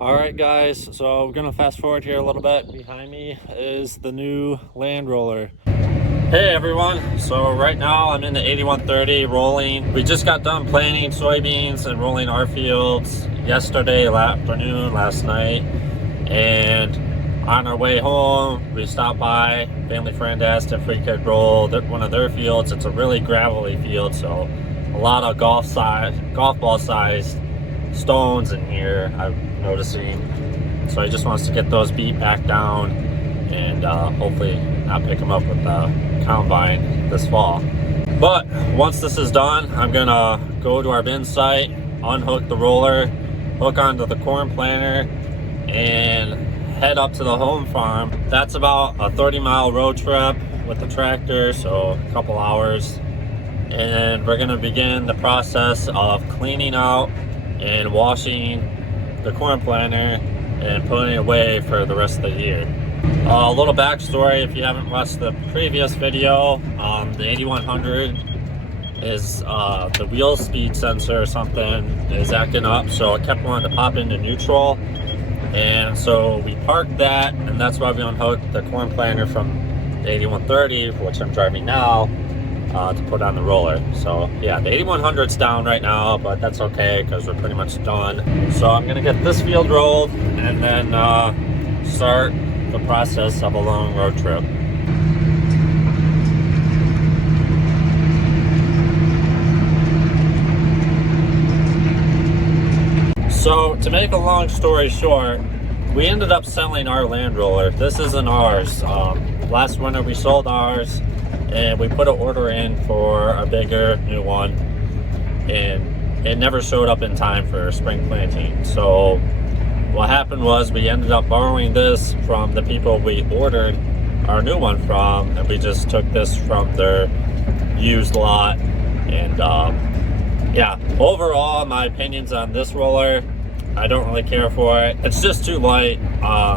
Alright guys, so we're gonna fast forward here a little bit. Behind me is the new Land Roller. Hey everyone, so right now I'm in the 8130 rolling. We just got done planting soybeans and rolling our fields yesterday afternoon, last night. And on our way home, we stopped by. Family friend asked if we could roll one of their fields. It's a really gravelly field, so a lot of golf ball sized stones in here, I'm noticing. So he just wants to get those beat back down and hopefully not pick them up with the combine this fall. But once this is done, I'm gonna go to our bin site, unhook the roller, hook onto the corn planter, and head up to the home farm. That's about a 30-mile road trip with the tractor, so a couple hours. And we're gonna begin the process of cleaning out and washing the corn planter and putting it away for the rest of the year. A little backstory, if you haven't watched the previous video, the 8100 is the wheel speed sensor or something is acting up, so it kept wanting to pop into neutral. And so we parked that, and that's why we unhooked the corn planter from the 8130, which I'm driving now, to put on the roller. So yeah, the 8100's down right now, but that's okay because we're pretty much done. So I'm gonna get this field rolled and then start the process of a long road trip. So to make a long story short, we ended up selling our Land Roller. This isn't ours. Last winter we sold ours, and we put an order in for a bigger new one, and it never showed up in time for spring planting. So what happened was we ended up borrowing this from the people we ordered our new one from, and we just took this from their used lot. And yeah, overall my opinions on this roller, I don't really care for it. It's just too light,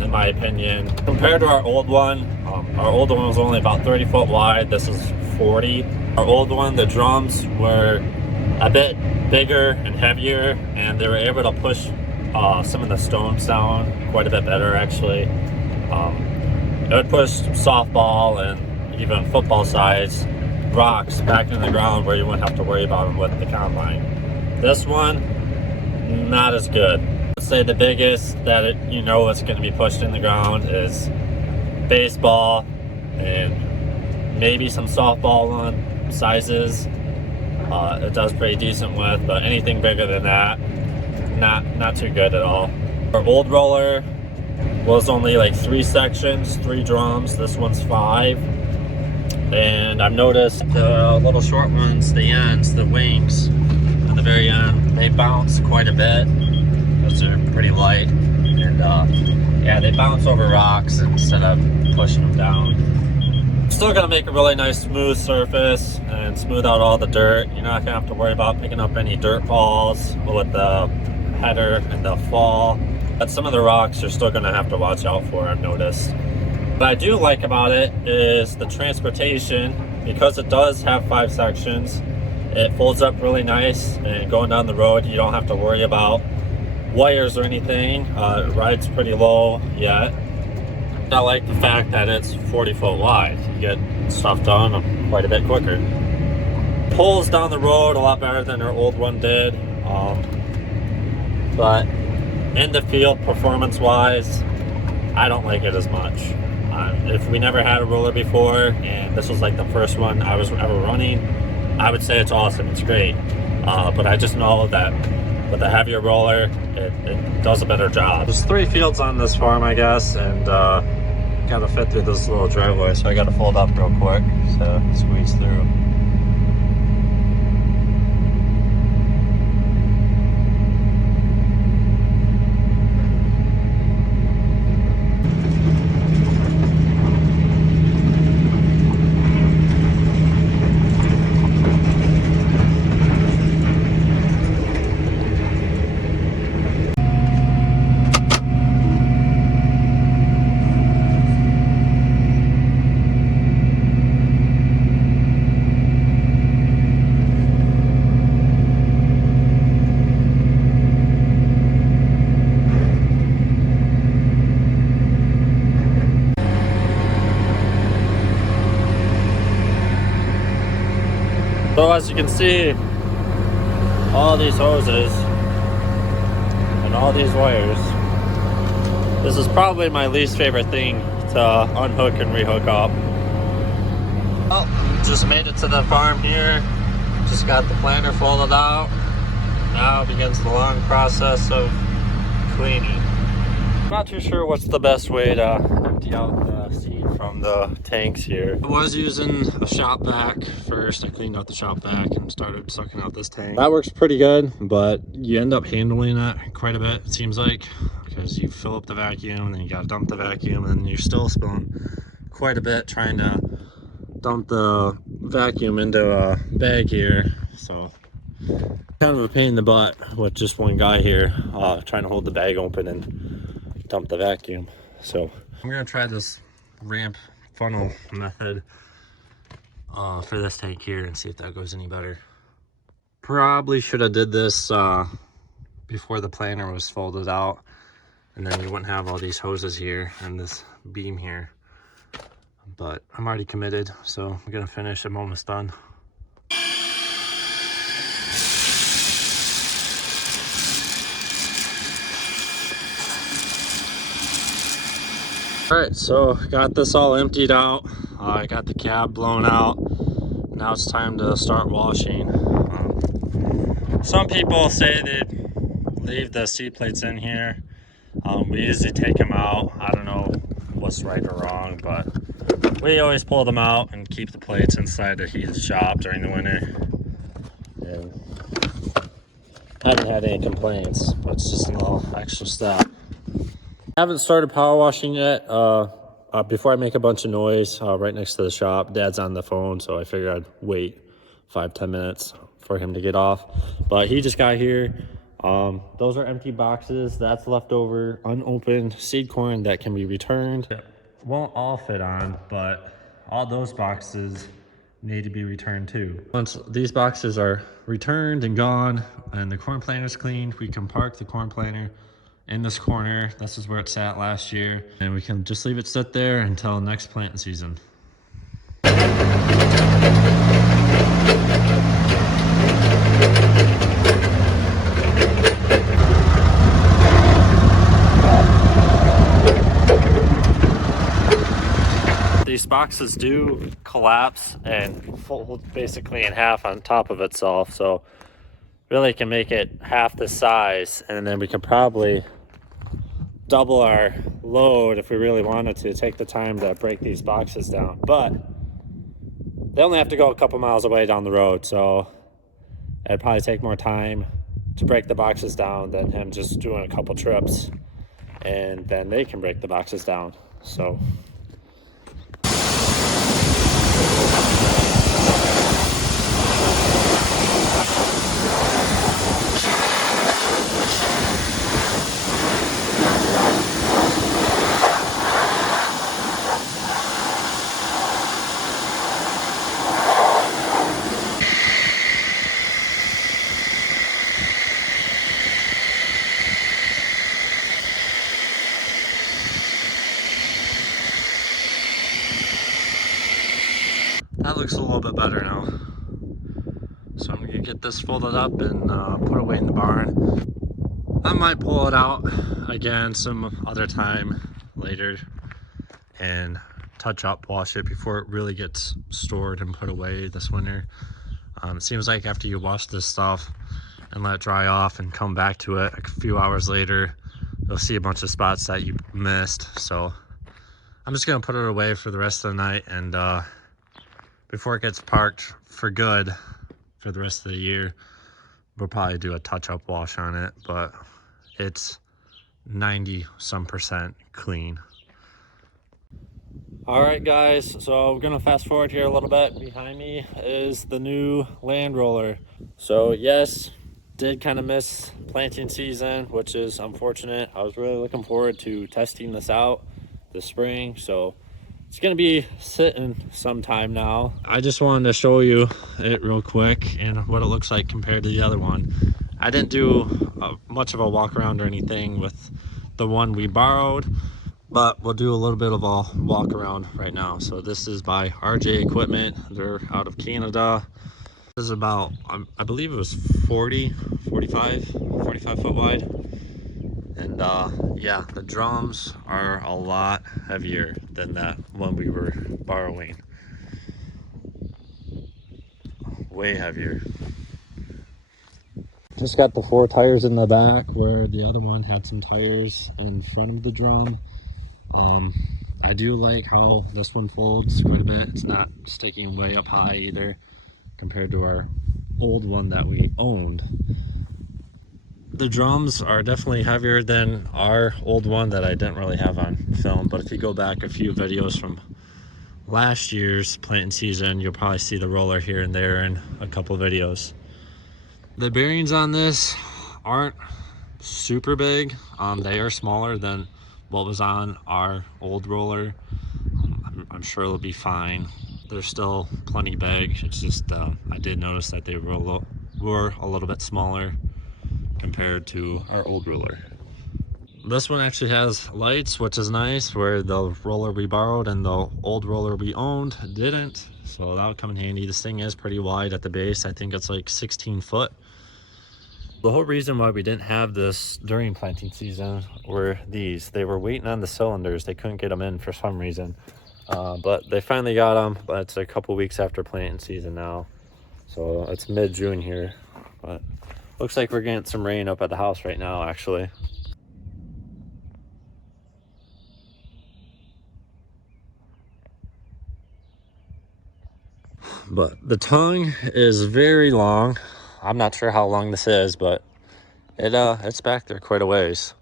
in my opinion. Compared to our old one was only about 30 foot wide. This is 40. Our old one, the drums were a bit bigger and heavier, and they were able to push some of the stones down quite a bit better, actually. It would push softball and even football size rocks back in the ground where you wouldn't have to worry about them with the combine. This one, not as good. I'd say the biggest that it's going to be pushed in the ground is baseball and maybe some softball on sizes. It does pretty decent with, but anything bigger than that, not too good at all. Our old roller was only like 3 sections, 3 drums. This one's 5. And I've noticed the little short ones, the ends, the wings at the very end, they bounce quite a bit because they're pretty light. And yeah, they bounce over rocks instead of pushing them down. Still gonna make a really nice smooth surface and smooth out all the dirt. You're not gonna have to worry about picking up any dirt balls with the header and the fall. But some of the rocks you're still gonna have to watch out for, I've noticed. What I do like about it is the transportation. Because it does have 5 sections, it folds up really nice, and going down the road you don't have to worry about wires or anything. It rides pretty low yet. I like the fact that it's 40 foot wide. You get stuff done quite a bit quicker. Pulls down the road a lot better than our old one did. But in the field, performance wise, I don't like it as much. If we never had a roller before and this was like the first one I was ever running, I would say it's awesome, it's great. But I just know that with a heavier roller, it does a better job. There's 3 fields on this farm, I guess, and gotta fit through this little driveway, so I gotta fold up real quick to squeeze through. So as you can see, all these hoses and all these wires, this is probably my least favorite thing to unhook and rehook up. Well, just made it to the farm here. Just got the planter folded out. Now begins the long process of cleaning. I'm not too sure what's the best way to empty out the seed from the tanks here. I was using a shop vac first. I cleaned out the shop vac and started sucking out this tank. That works pretty good, but you end up handling that quite a bit, it seems like, because you fill up the vacuum and then you gotta dump the vacuum, and then you're still spilling quite a bit trying to dump the vacuum into a bag here. So kind of a pain in the butt with just one guy here trying to hold the bag open and dump the vacuum. So I'm gonna try this ramp funnel method for this tank here and see if that goes any better. Probably should have did this before the planter was folded out, and then you wouldn't have all these hoses here and this beam here. But I'm already committed, so I'm gonna finish. I'm almost done. All right, so got this all emptied out. I got the cab blown out. Now it's time to start washing. Some people say they leave the seat plates in here. We usually take them out. I don't know what's right or wrong, but we always pull them out and keep the plates inside the heated shop during the winter. And I haven't had any complaints, but it's just a little extra step. I haven't started power washing yet. Before I make a bunch of noise right next to the shop, Dad's on the phone, so I figured I'd wait 5-10 minutes for him to get off. But he just got here. Those are empty boxes. That's leftover unopened seed corn that can be returned. It won't all fit on, but all those boxes need to be returned too. Once these boxes are returned and gone and the corn planter's cleaned, we can park the corn planter in this corner. This is where it sat last year, and we can just leave it sit there until next planting season. These boxes do collapse and fold basically in half on top of itself, so really can make it half the size, and then we could probably double our load if we really wanted to take the time to break these boxes down. But they only have to go a couple miles away down the road, so it'd probably take more time to break the boxes down than him just doing a couple trips, and then they can break the boxes down. So that looks a little bit better now. So I'm gonna get this folded up and put away in the barn. I might pull it out again some other time later and touch up, wash it before it really gets stored and put away this winter. It seems like after you wash this stuff and let it dry off and come back to it a few hours later, you'll see a bunch of spots that you missed. So I'm just gonna put it away for the rest of the night, and before it gets parked for good for the rest of the year, we'll probably do a touch-up wash on it, but it's 90-some% clean. All right, guys, so we're gonna fast forward here a little bit. Behind me is the new land roller. So yes, did kind of miss planting season, which is unfortunate. I was really looking forward to testing this out this spring, so it's gonna be sitting sometime now. I just wanted to show you it real quick and what it looks like compared to the other one. I didn't do much of a walk around or anything with the one we borrowed, but we'll do a little bit of a walk around right now. So this is by RJ Equipment. They're out of Canada. is about, I believe it was 45 foot wide. And yeah, the drums are a lot heavier than that one we were borrowing. Way heavier. Just got the 4 tires in the back where the other one had some tires in front of the drum. I do like how this one folds quite a bit. It's not sticking way up high either compared to our old one that we owned. The drums are definitely heavier than our old one that I didn't really have on film, but if you go back a few videos from last year's planting season, you'll probably see the roller here and there in a couple videos. The bearings on this aren't super big. They are smaller than what was on our old roller. I'm sure it'll be fine. They're still plenty big. It's just I did notice that they were a little bit smaller compared to our old roller. This one actually has lights, which is nice, where the roller we borrowed and the old roller we owned didn't. So that would come in handy. This thing is pretty wide at the base. I think it's like 16 foot. The whole reason why we didn't have this during planting season were these. They were waiting on the cylinders. They couldn't get them in for some reason. But they finally got them, but it's a couple weeks after planting season now. So it's mid-June here. But looks like we're getting some rain up at the house right now, actually. But the tongue is very long. I'm not sure how long this is, but it's back there quite a ways.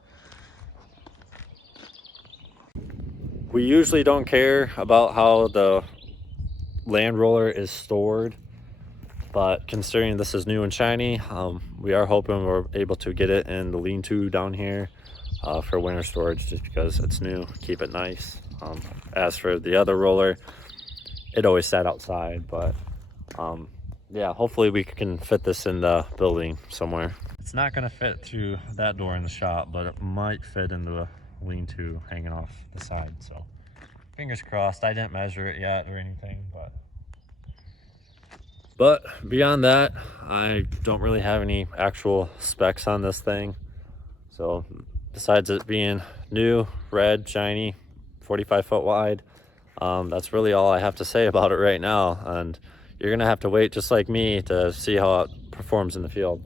We usually don't care about how the land roller is stored, but considering this is new and shiny, we are hoping we're able to get it in the lean-to down here for winter storage, just because it's new, keep it nice. As for the other roller, it always sat outside, but yeah, hopefully we can fit this in the building somewhere. It's not going to fit through that door in the shop, but it might fit in the lean-to hanging off the side. So fingers crossed. I didn't measure it yet or anything, but beyond that, I don't really have any actual specs on this thing. So besides it being new, red, shiny, 45 foot wide, that's really all I have to say about it right now. And you're gonna have to wait, just like me, to see how it performs in the field.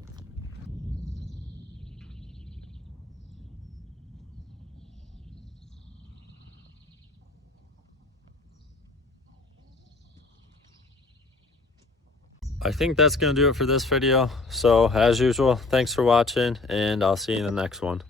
I think that's gonna do it for this video. So as usual, thanks for watching, and I'll see you in the next one.